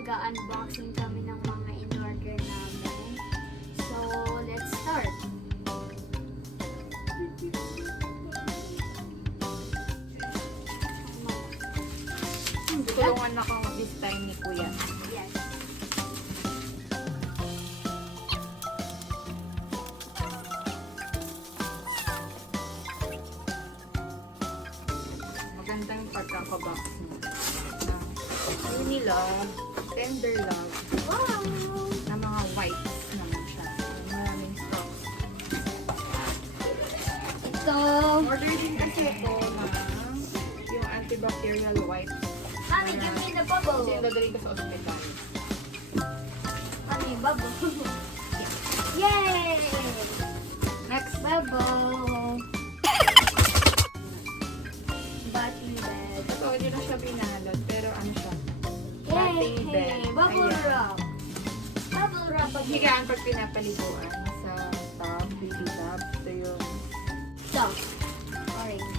mag-unboxing kami ng mga in-order namin. So, let's start. Tulungan ako this time ni Kuya. Yes. Magandang pagkakabox mo. Unilog, tender love, Wow! na mga wipes naman siya. Maraming stocks. Ito. Order din kasi ito ng yung antibacterial wipes. Mami, give me the bubble. Kasi yung dadali ko sa ospital. Mami, bubble. Yay! Next, Bubble. Batting bed. ito hindi na siya binalot, pero ano siya? Yay! Batting bed. Bubble Ayan. wrap. Bubble wrap. Higaan pag pinapaliguan sa tub, baby tub. Ito yung Stop. Orange.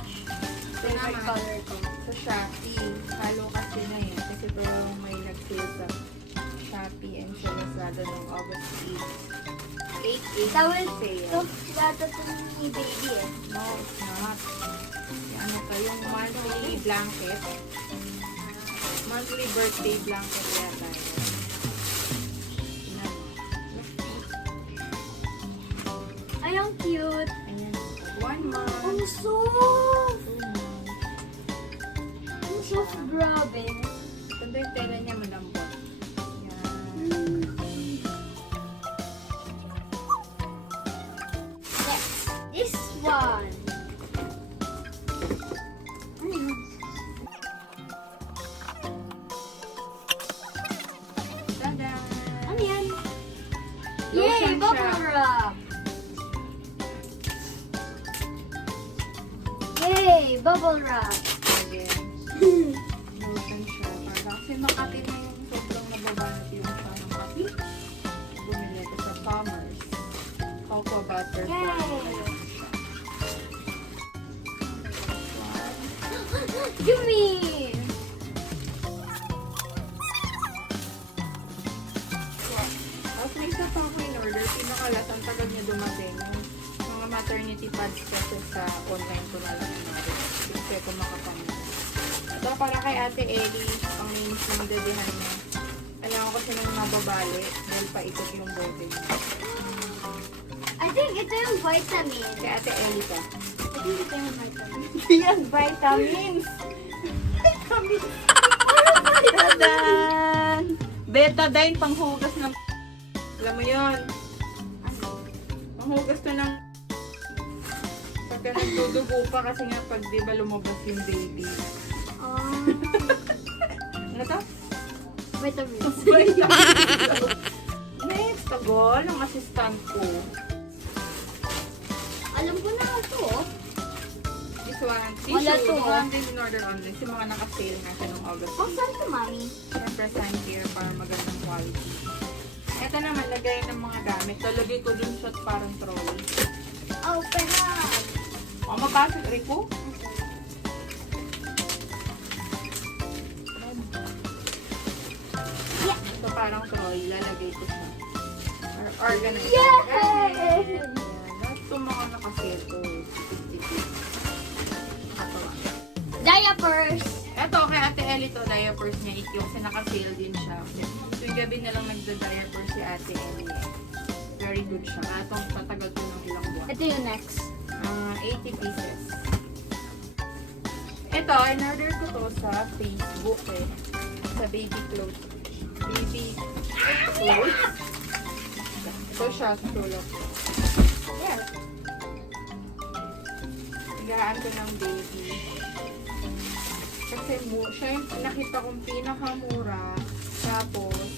Ito yung naman. color ko. sa Shopee. Halo kasi na yun. Kasi ito yung may nag-sale sa Shopee and sa Lazada noong August 8. 8 Tawal sale. ito. Data ito ni baby eh. No, it's not. Yung ano to, yung monthly blanket. Monthly birthday blanket yata. Yan. Ay, ang cute. Ayan. 1 month. Ang 2 soft. months. Ang soft, grabe. Ganda yung tela niya, malambot. Yan. Next, this one. Ano yun? Tada! Ano yan? Lotion Yay! siya. Bubble wrap! Yay! Bubble wrap! Again. Lotion siya. Parang kasi Makati na yung sobrang nababanat yung siya ng Makati. Bumili ko sa Commerce. Cocoa butter. Yay! Give me! Tapos may isa pa ako in order. Pinakalas, ang tagal niya dumating. Yung mga maternity pads kasi sa online ko na lang in order. Kasi ko makapamili. Ito para kay Ate Ellie. Pang minis ng dadihan niya. Kailangan ko kasi nang mababali dahil paikot yung bote niya. I think ito yung vitamin. Kay Ate Ellie ka. I think ito yung vitamin. Yan, vitamins! Vitamins! Tadan! Betadine, panghugas ng... Alam mo yun? Ano? Panghugas to ng... Pagka nagdudugo pa kasi nga pag di ba lumabas yung baby. Ano to? Vitamins. Next, tagol ang assistant ko. Alam ko na ito oh. This one, Wala tissue. to, Ito oh. ang din in-order online. Kasi mga naka-sale nga siya noong August. Oh, saan ito, mami? Siyempre, sign here para magandang quality. Ito naman, lagay ng mga gamit. Talagay ko dun siya parang trolley. Oh, pehan. O, mabasag, Rico? Yeah. Ito parang trolley. Lalagay ko siya. Organize. Yay! Ayan. Lahat itong mga naka-sale ko. Diapers. Ito, kay Ate Ellie to, diapers niya. Yung kasi naka-sale din siya. Tuwing gabi na lang nagda-diapers si Ate Ellie. Very good siya. Itong patagal ko ng ilang buwan. Ito yung next. 80 pieces. Ito, in-order ko to sa Facebook eh. Sa baby clothes. Baby clothes. Ito siya, sulok. Yeah. Tigaan ko ng baby. Kasi siya yung nakita kong pinakamura. Tapos,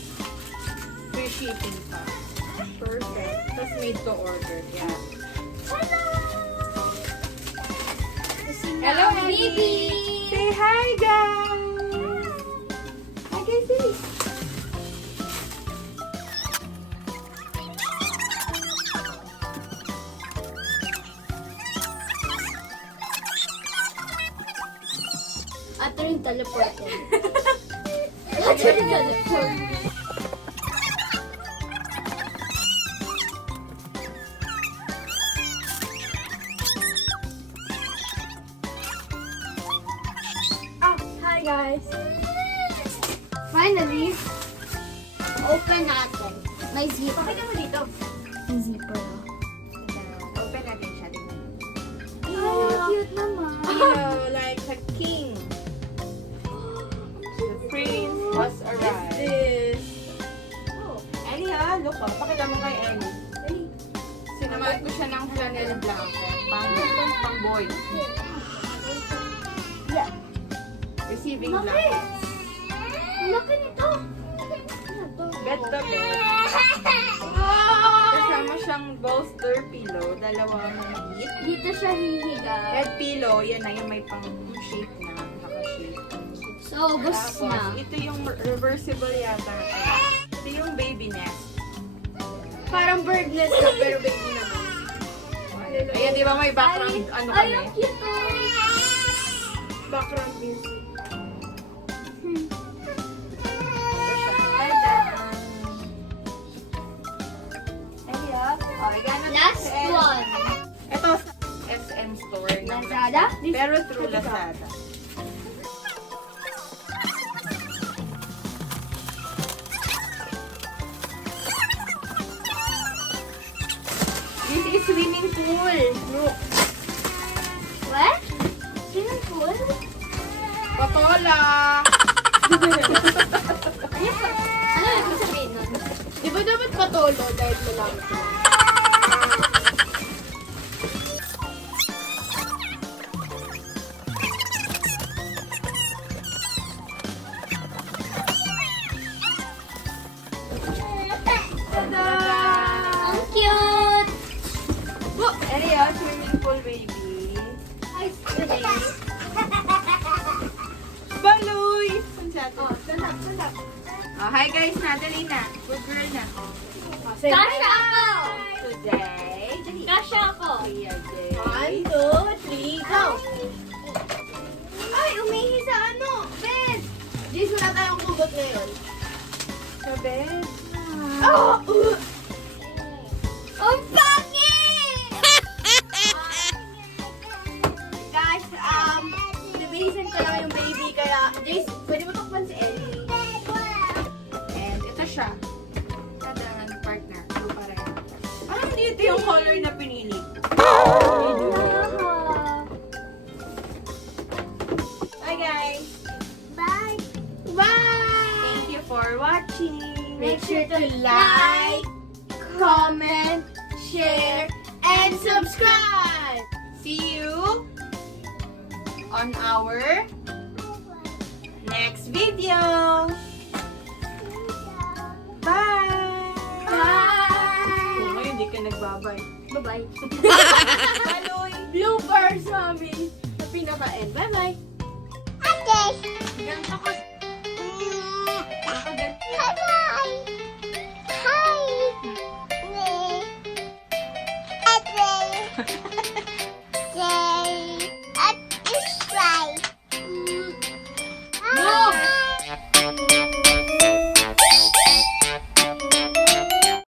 free shipping pa. Perfect. Tapos made to order. Yeah. Hello, baby. Say hi, guys! Hi, guys! At rin teleporter. Oh, hi guys. Finally, open natin. May zip. Pakita mo dito. May zipper. Open natin siya. Tingnan. Oh, cute naman. Like a king. The prince was arrived. This. Ellie ha, look ha. Pakita mo kay Ellie. Sinamad ko siya ng flannel blanket. Pang boy. Yeah. Receiving Laki. blanket. Laki nito. Bed to bed. Kasama siyang bolster pillow. Dalawang feet. Dito siya hihiga. Head pillow. Yan na yung may pang shape na. Naka-shape. So, bus Tapos, na. ito yung reversible yata. Ito yung baby nest. Parang bird nest na, pero baby naman. Ayan, di ba may background, ano Ay, kami? ang cute oh. Background music. Hmm. Ito siya. Tada! Ayan. O, igana Last one. Ito sa SM store. ng Lazada? Pero through Lazada. This is swimming pool. Look. What? Swimming pool? Patola! Ano yung sabihin nun? Di ba dapat patolo dahil malaki ito? Tada! Ang cute! Area, swimming pool baby. Hi, today. Baloy! Pansyato. Oh, sandap. Oh, hi guys, Natalie na. Good girl na. Kasha ako! Today, Kasha ako! Kuya Jay. 1, 2, 3, go! Ay, umihi sa ano? Ben! Jace, wala tayong kumot ngayon. Sa bed. Oh! Ang pangit! Guys, nabihisan ko lang yung baby, kaya Jace, pwede mo takpan si Ellie. And ito siya. Tada, partner. Blue pa rin. Parang dito yung color na pinili. Hi guys! Bye! Bye! Thank you for watching. Make sure to like, comment, share, and subscribe! See you on our next video. Bye! Bye! Kung ngayon, di ka nagbabay. Bye-bye! Baloy! Bloopers, mami! Sa pinaka-end. Bye-bye! Okay! Ganito ko